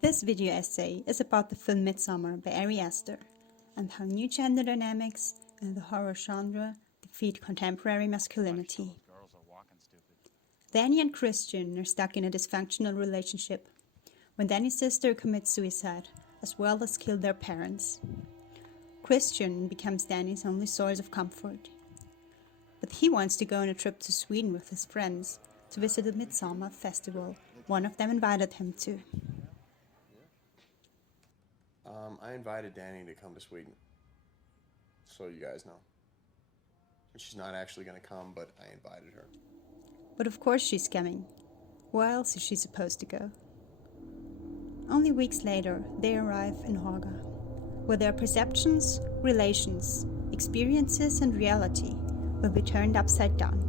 This video essay is about the film Midsommar by Ari Aster and how new gender dynamics in the horror genre defeat contemporary masculinity. Danny and Christian are stuck in a dysfunctional relationship when Danny's sister commits suicide as well as kills their parents. Christian becomes Danny's only source of comfort. But he wants to go on a trip to Sweden with his friends to visit the Midsommar festival one of them invited him to. I invited Danny to come to Sweden, so you guys know. She's not actually going to come, but I invited her. But of course she's coming. Where else is she supposed to go? Only weeks later, they arrive in Hårga, where their perceptions, relations, experiences and reality will be turned upside down.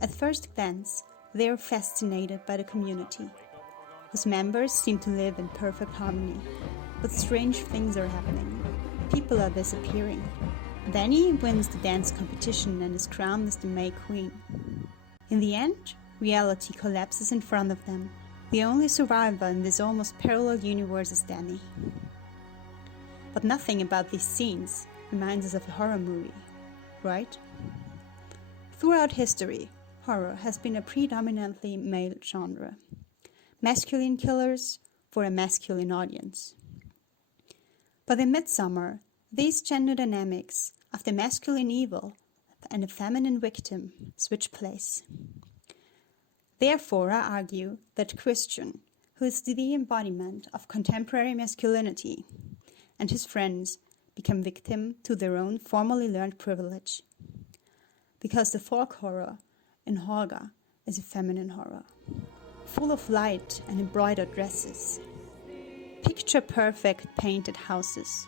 At first glance, they are fascinated by the community, whose members seem to live in perfect harmony. But strange things are happening. People are disappearing. Danny wins the dance competition and is crowned as the May Queen. In the end, reality collapses in front of them. The only survivor in this almost parallel universe is Danny. But nothing about these scenes reminds us of a horror movie, right? Throughout history, horror has been a predominantly male genre. Masculine killers for a masculine audience. But in Midsommar, these gender dynamics of the masculine evil and the feminine victim switch place. Therefore, I argue that Christian, who is the embodiment of contemporary masculinity, and his friends become victim to their own formally learned privilege. Because the folk horror in Hårga is a feminine horror, full of light and embroidered dresses, picture-perfect painted houses,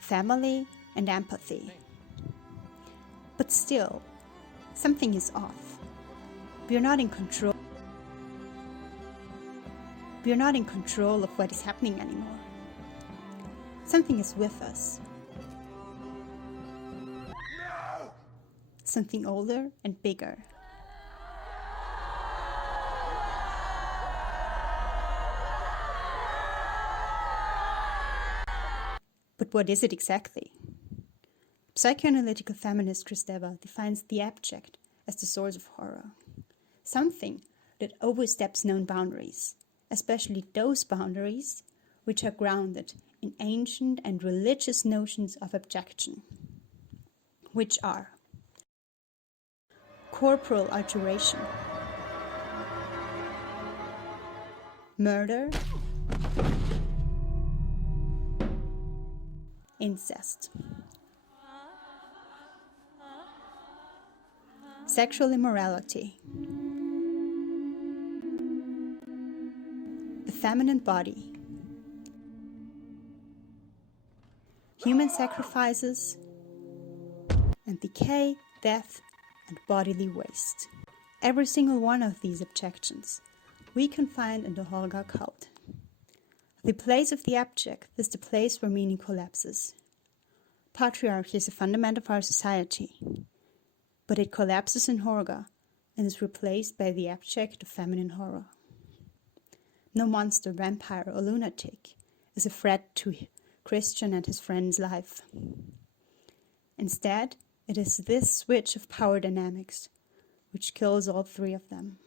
family and empathy. But still, something is off. We are not in control. We are not in control of what is happening anymore. Something is with us. Something older and bigger. But what is it exactly? Psychoanalytical feminist Kristeva defines the abject as the source of horror. Something that oversteps known boundaries, especially those boundaries which are grounded in ancient and religious notions of abjection, which are corporal alteration, murder, incest, sexual immorality, the feminine body, human sacrifices, and decay, death, and bodily waste. Every single one of these abjections we can find in the Hårga cult. The place of the abject is the place where meaning collapses. Patriarchy is a fundament of our society, but it collapses in Hårga and is replaced by the abject of feminine horror. No monster, vampire, or lunatic is a threat to Christian and his friend's life. Instead, it is this switch of power dynamics which kills all three of them.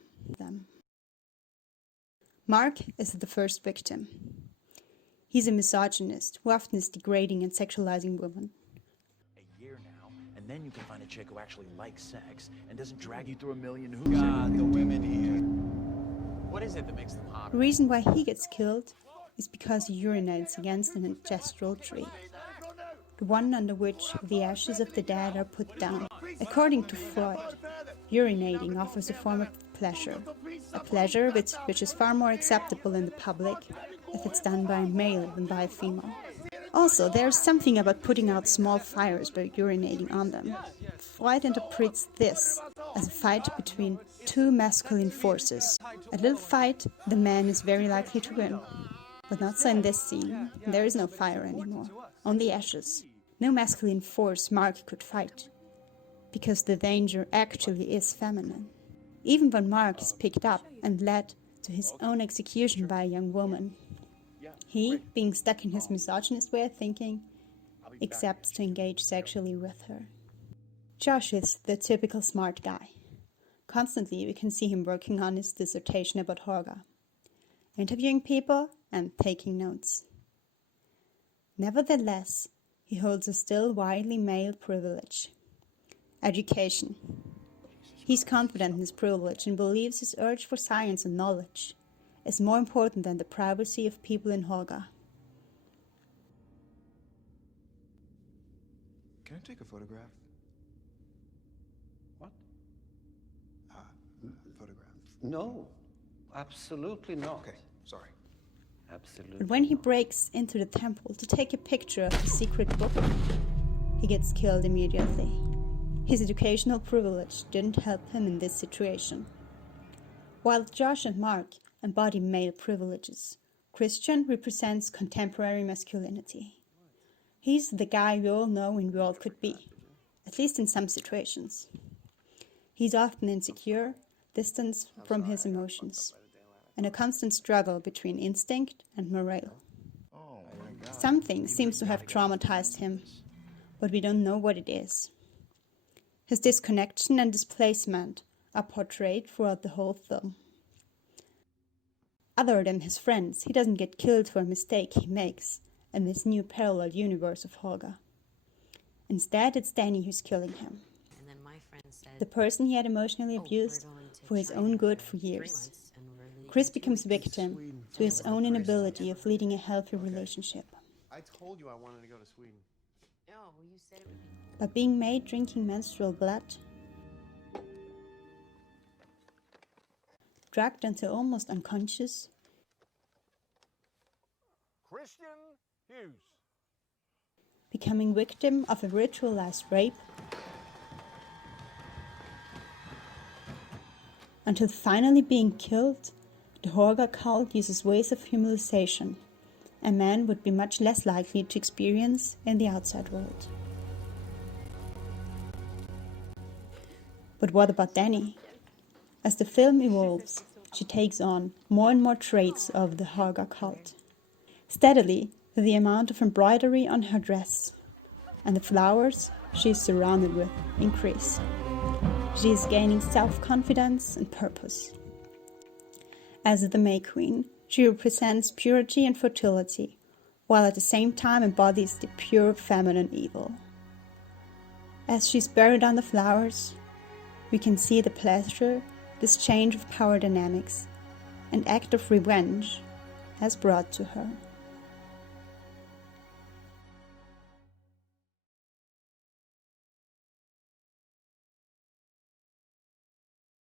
Mark is the first victim. He's a misogynist who often is degrading and sexualizing women. A year now, and then you can find a chick who actually likes sex and doesn't drag you through a million hoops. God, the women here. What is it that makes them hot? The reason why he gets killed is because he urinates against an ancestral tree, the one under which the ashes of the dead are put down. According to Freud, urinating offers a form of pleasure, a pleasure which is far more acceptable in the public if it's done by a male than by a female. Also, there's something about putting out small fires by urinating on them. Freud interprets this as a fight between two masculine forces. A little fight, the man is very likely to win. But not so in this scene. There is no fire anymore, only ashes. No masculine force Mark could fight, because the danger actually is feminine. even when Mark is picked up and led to his own execution by a young woman. He, being stuck in his misogynist way of thinking, accepts to engage sexually with her. Josh is the typical smart guy. Constantly we can see him working on his dissertation about Hårga, interviewing people and taking notes. Nevertheless, he holds a still widely male privilege: education. He's confident in his privilege and believes his urge for science and knowledge is more important than the privacy of people in Hårga. Can I take a photograph? What? Photograph. No, absolutely not. Okay, sorry. Absolutely. But when he not. breaks into the temple to take a picture of the secret book, he gets killed immediately. His educational privilege didn't help him in this situation. While Josh and Mark embody male privileges, Christian represents contemporary masculinity. He's the guy we all know and we all could be, at least in some situations. He's often insecure, distant from his emotions, and a constant struggle between instinct and morale. Something seems to have traumatized him, but we don't know what it is. His disconnection and displacement are portrayed throughout the whole film. Other than his friends, he doesn't get killed for a mistake he makes in this new parallel universe of Hårga. Instead, it's Danny who's killing him, And then my friend said, the person he had emotionally abused for his own good for years. Chris becomes victim to his own inability of leading a healthy relationship. I told you I wanted to go to Sweden. "Oh, well, you said it would be." By being made drinking menstrual blood, drugged until almost unconscious, Christian Hughes. becoming victim of a ritualized rape, until finally being killed, the Hårga cult uses ways of humiliation a man would be much less likely to experience in the outside world. But what about Danny? As the film evolves, she takes on more and more traits of the Hårga cult. Steadily, the amount of embroidery on her dress and the flowers she is surrounded with increase. She is gaining self-confidence and purpose. As the May Queen, she represents purity and fertility, while at the same time embodies the pure feminine evil. As she's buried on the flowers, we can see the pleasure this change of power dynamics and act of revenge has brought to her.